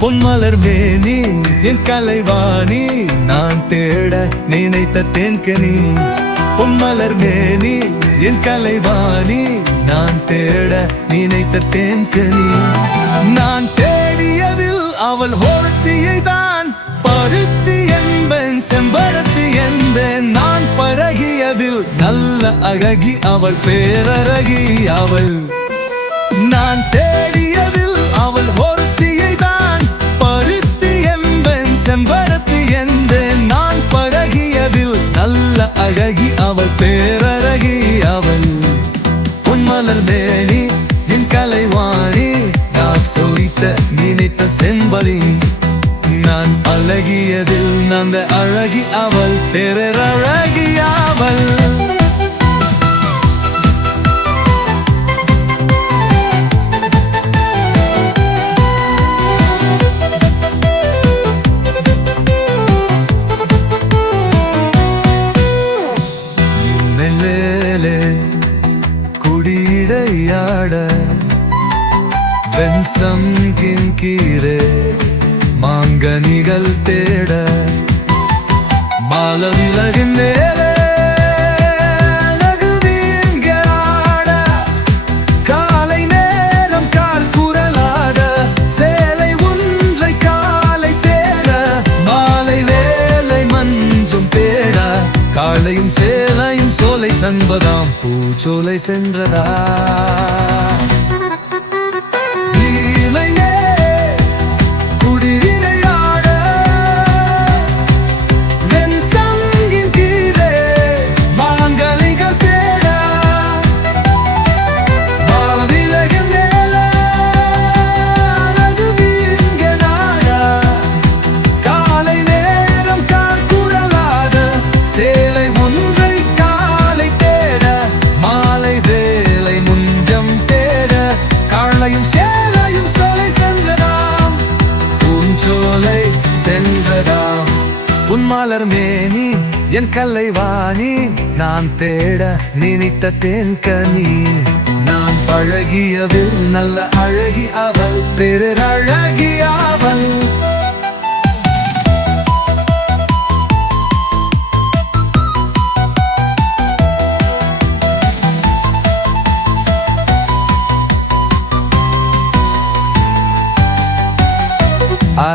பொன்மலர் மேனி என் கலைவாணி நான் தேட நினைத்த தென்கனி. பொன்மலர் மேனி என் கலைவாணி நான் தேட நினைத்த தென்கனி. நான் தேடியதில் அவள் ஒருத்தியை தான் பருத்தி என்பன் செம்பருத்தி பழகியதில் நல்ல அழகி அவள் பேரழகி அவள். நான் தேடியதில் அவள் ஒருத்தியை தான். பருத்தி என்பன் செம்பருத்தி என்பேன். நான் பழகியதில் நல்ல அழகி அவள் பேரழகி அவள். பொன்மலர் மேனி என் கலைவாணி நான் சொலித்த நினைத்த செம்பலி. நான் அழகியதில் அந்த அழகி அவள் பேரழகி விளையாட வெண்சங்கின் கீரே மாங்கனிகள் தேட, மாலவிலகின் வேலை காலையும் சே சண்பதாம் பூச்சோலை சென்றதா? செல்வதாம். புன்மாலர் மேனி என் கல்லைவாணி நான் தேட நினைத்த தேன்கனி. நான் பழகியவில் நல்ல அழகி அவள் பேரழகி அவள்.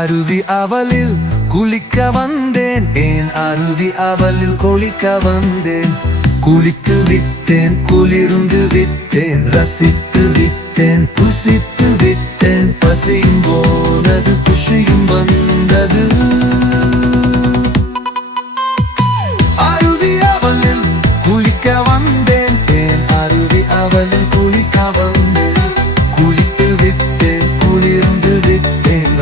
அருவி அவளில் குளிக்க வந்தேன். ஏன் அருவி அவளில் குளிக்க வந்தேன்? குளித்து வித்தேன் குளிர்ந்து வித்தேன் ரசித்து வித்தேன் புசித்து வித்தேன் பசியும் போனது குஷியும் வந்தது. அருவி அவளில் குளிக்க வந்தேன். ஏன் அருவி அவளில் குளிக்க வந்தேன்?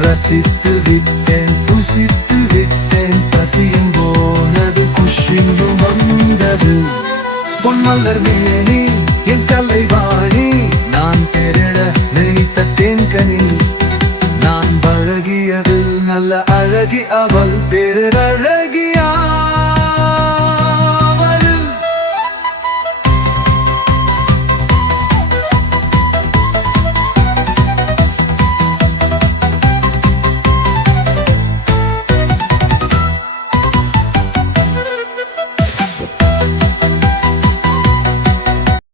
ரசித்து விட்டேன் புசித்து விட்டேன். பசியும் போனது குஷியும் வந்தது. பொன்மலர் மேனி என் கலைவாணி நான் தேட நினைத்த தேன்கனி. நான் பழகியது நல்ல அழகி அவள் பேரழகியா